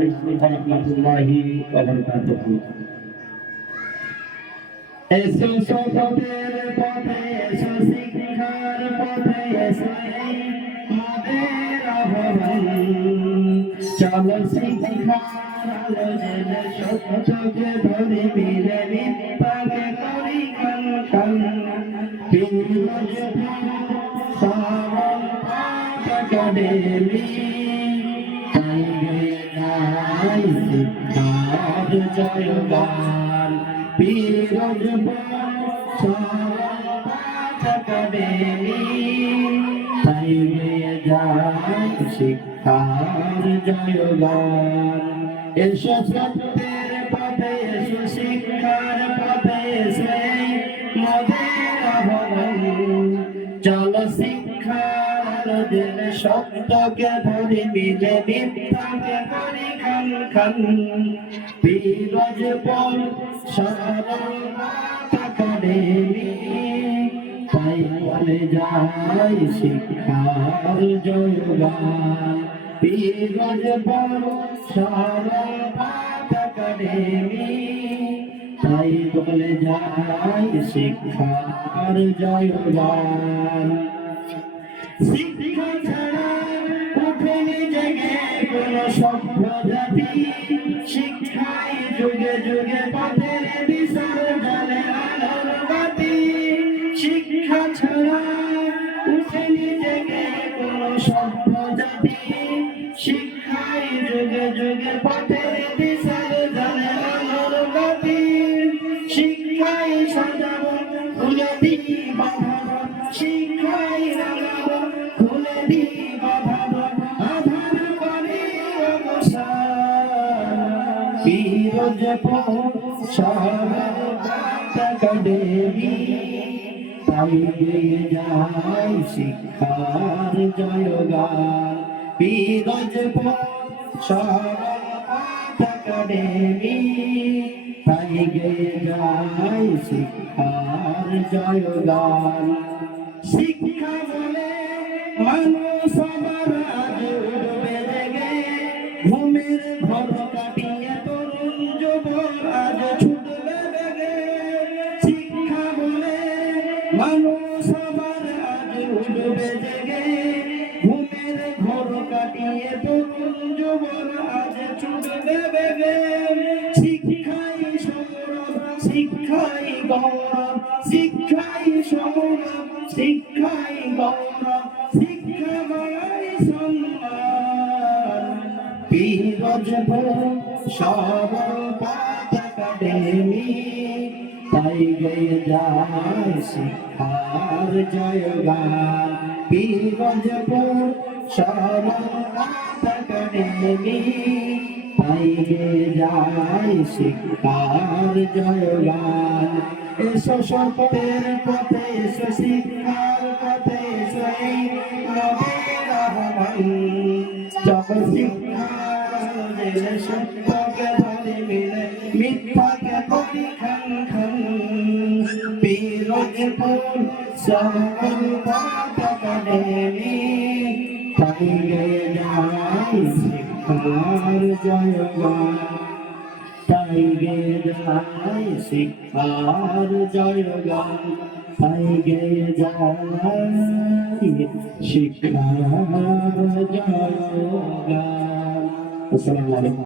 আলাইকুম ওয়া রাহমাতুল্লাহি ওয়া বারাকাতুহু। এসো সফরের পথে, এসো শিক্ষার পথে, এসো আমাদের আহ্বান। চলো শিক্ষার আলো জেলে সত্যকে ধরে মিলে মিথ্যাকে করি কান। সরল পথ একাডেমি, তাই গেয়ে যায় শিক্ষার জয়গান। তাই গেয়ে যায় শিক্ষার জয়গান। এসো সত্যের পথে, এসো শিক্ষার পথে, এসো মোদের আহ্বান। চলো শিক্ষার আলো জেলে সত্যকে ধরি মিলে মিথ্যাকে করি খান। বিরজপুর সরল পথ একাডেমি, তাই বলে যায় শিক্ষার জয়গান। বিরজপুর সরল পথ একাডেমি, তাই বলে যায় শিক্ষার জয়গান। শিক্ষা ছাড়া ওঠেনি জেগে কোনো সভ্য জাতি, শিক্ষাই যুগে যুগে পথের দিশার জ্বালে আলোর বাতি। শিক্ষা ছাড়া ওঠেনি জেগে কোনো সভ্য জাতি, শিক্ষাই যুগে যুগে পথের দিশার জ্বালে আলোর বাতি। শিক্ষাই সাজাবো খুলে দিই বাঁধাবো, শিক্ষাই রাঙাবো খুলে দিই বাঁধাবো, আধার করি অবসান। বিরজপুর সরল পথ একাডেমি, তাই গেয়ে যায় শিক্ষার জয়গান। বিরজপুর সরল পথ একাডেমি, তাই গেয়ে যায় শিক্ষার জয়গান। শিক্ষা বলে মানুষ আবার আজ উঠবে জেগে, ঘুমের ঘর কাটিয়ে তরুণ যুবক আজ ছুটবে বেগে। শিক্ষা বলে মানুষ আবার আজ উঠবে জেগে, ঘুমের ঘর কাটিয়ে তরুণ যুবক আজ ছুটবে বেগে। শিক্ষাই সংগ্রাম, শিক্ষাই গৌরব, শিক্ষাই সংগ্রাম, শিক্ষাই গৌরব, শিক্ষা বড়াই সম্মান। বিরজপুর সরল পথ একাডেমি, তাই গেয়ে যায় শিক্ষার জয়গান। বিরজপুর সরল পথ একাডেমি, তাই গেয়ে যায় শিক্ষার জয়গান। এসো সত্যের পথে, এসো শিক্ষার পথে, এসো মোদের আহ্বান। চলো শিক্ষার আলো জেলে সত্যকে ধরে মিলে মিথ্যাকে করি খান। বিরজপুর সরল পথ একাডেমি, তাই গেয়ে যায় শিক্ষার জয়গান। তাই গেয়ে যায় শিক্ষার জয়গান, তাই গেয়ে যায় শিক্ষার জয়গান। আসসালামু আলাইকুম।